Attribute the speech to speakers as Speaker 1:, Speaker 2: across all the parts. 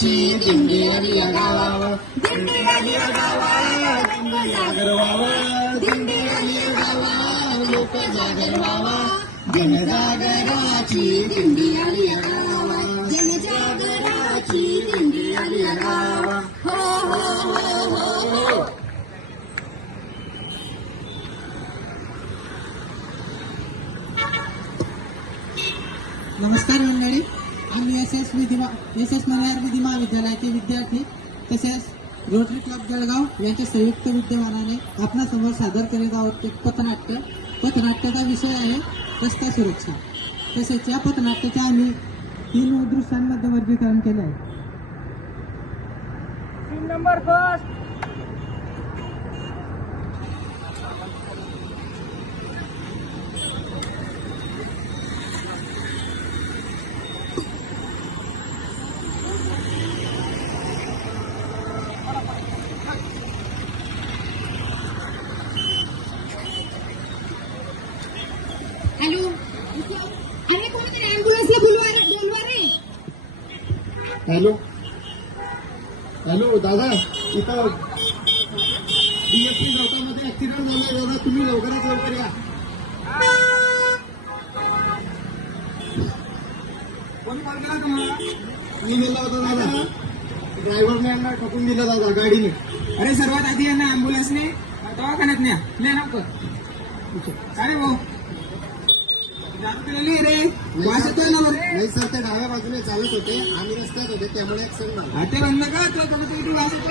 Speaker 1: जगराची दिंडी आली या गावावर दिंडी आली या गावात जागर व्हावं दिंडी आली या गावात लोक जागर व्हावा जनजागराची दिंडी आली या गावात जनजागराची दिंडी आली या गावात हो हो हो हो हो
Speaker 2: नमस्कार मंडळी आम्ही एस एस विधी एस एस मल्हार विधी महाविद्यालयाचे विद्यार्थी तसेच रोटरी क्लब जळगाव यांच्या संयुक्त विद्यमानाने आपणासमोर सादर केलेलं आहोत. पथनाट्य. पथनाट्याचा विषय आहे रस्ता सुरक्षा. तसेच या पथनाट्याचे आम्ही तीन दृश्यांमध्ये वर्गीकरण केले आहे
Speaker 3: नंबर फर्स्ट
Speaker 1: हॅलो अरे कोणतरी ॲम्ब्युलन्सला बोलवा रे बोलवा रे
Speaker 4: हॅलो? हॅलो दादा इथं डीएसपी चौकामध्ये ऍक्सिडेंट झालाय दादा तुम्ही लवकरात लवकर या.
Speaker 3: कोणी कॉल केला तुम्हाला?
Speaker 4: मी नेला होता दादा. ड्रायव्हरने यांना ठोकून दिलं दादा गाडीने.
Speaker 3: अरे सर्वात आधी यांना अँब्युलन्सने दवाखान्यात न्या. ले लवकर. अरे भाऊ. रे ना
Speaker 4: नाही सर ते डाव्या बाजूने चालत होते. आम्ही रस्त्यात होते त्यामुळे ऍक्सिडेंट झाला
Speaker 3: हा, ते बंद का तो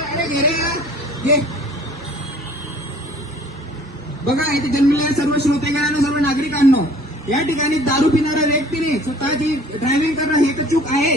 Speaker 3: अरे घे रे. यार. घे बघा इथे जन्मलेल्या सर्व श्रोतेकरांना सर्व नागरिकांनो या ठिकाणी दारू पिणाऱ्या व्यक्तीने स्वतःची ड्रायव्हिंग करणं हे तर चूक आहे